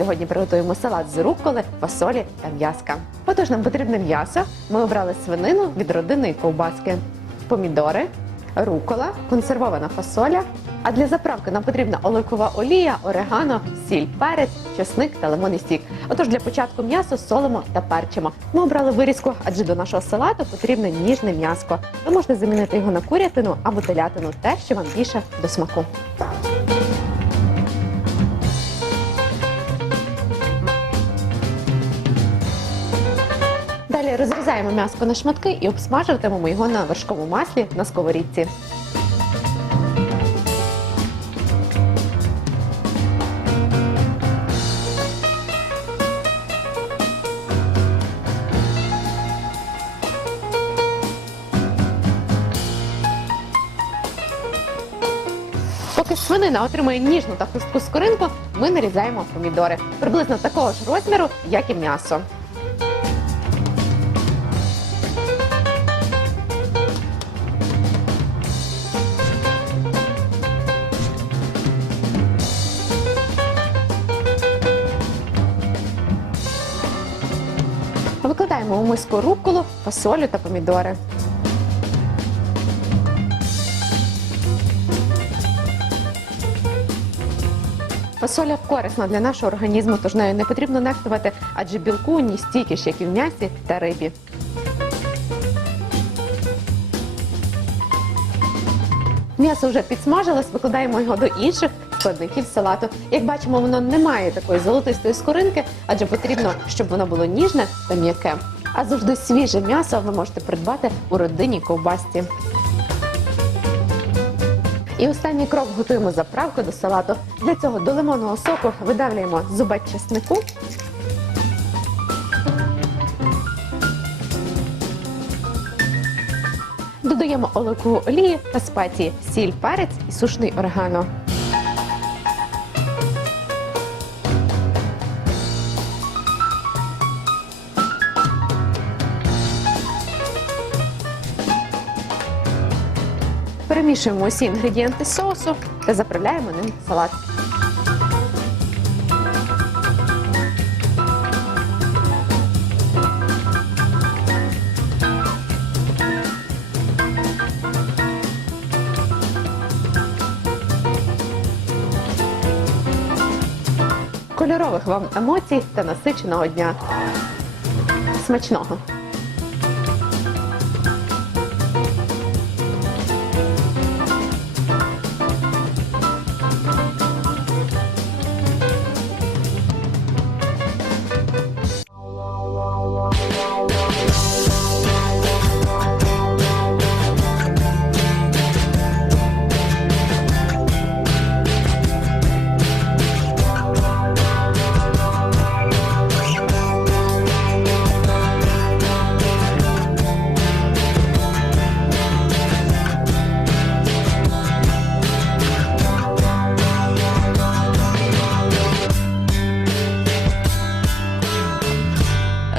Сьогодні приготуємо салат з рукколи, фасолі та м'яска. Отож, нам потрібне м'ясо. Ми обрали свинину від родинної ковбаски, помідори, рукола, консервована фасоля. А для заправки нам потрібна оливкова олія, орегано, сіль, перець, чесник та лимонний сік. Отож, для початку м'ясо солимо та перчимо. Ми обрали вирізку, адже до нашого салату потрібне ніжне м'яско. Ви можете замінити його на курятину або телятину, те, що вам більше до смаку. Далі розрізаємо м'яско на шматки і обсмажуватимемо його на вершковому маслі на сковорідці. Поки свинина отримує ніжну та хрустку скоринку, ми нарізаємо помідори приблизно такого ж розміру, як і м'ясо. Викладаємо у миску рукколу, фасолю та помідори. Фасоля корисна для нашого організму, тож нею не потрібно нехтувати, адже білку у ній стільки ж, як і в м'ясі та рибі. М'ясо вже підсмажилось, викладаємо його до інших складників салату. Як бачимо, воно не має такої золотистої скоринки, адже потрібно, щоб воно було ніжне та м'яке. А завжди свіже м'ясо ви можете придбати у родині ковбасці. І останній крок готуємо заправку до салату. Для цього до лимонного соку видавлюємо зубець чеснику. Додаємо оливкову олію та спеції, сіль, перець і сушний орегано. Перемішуємо усі інгредієнти соусу та заправляємо ним салат. Кольорових вам емоцій та насиченого дня. Смачного!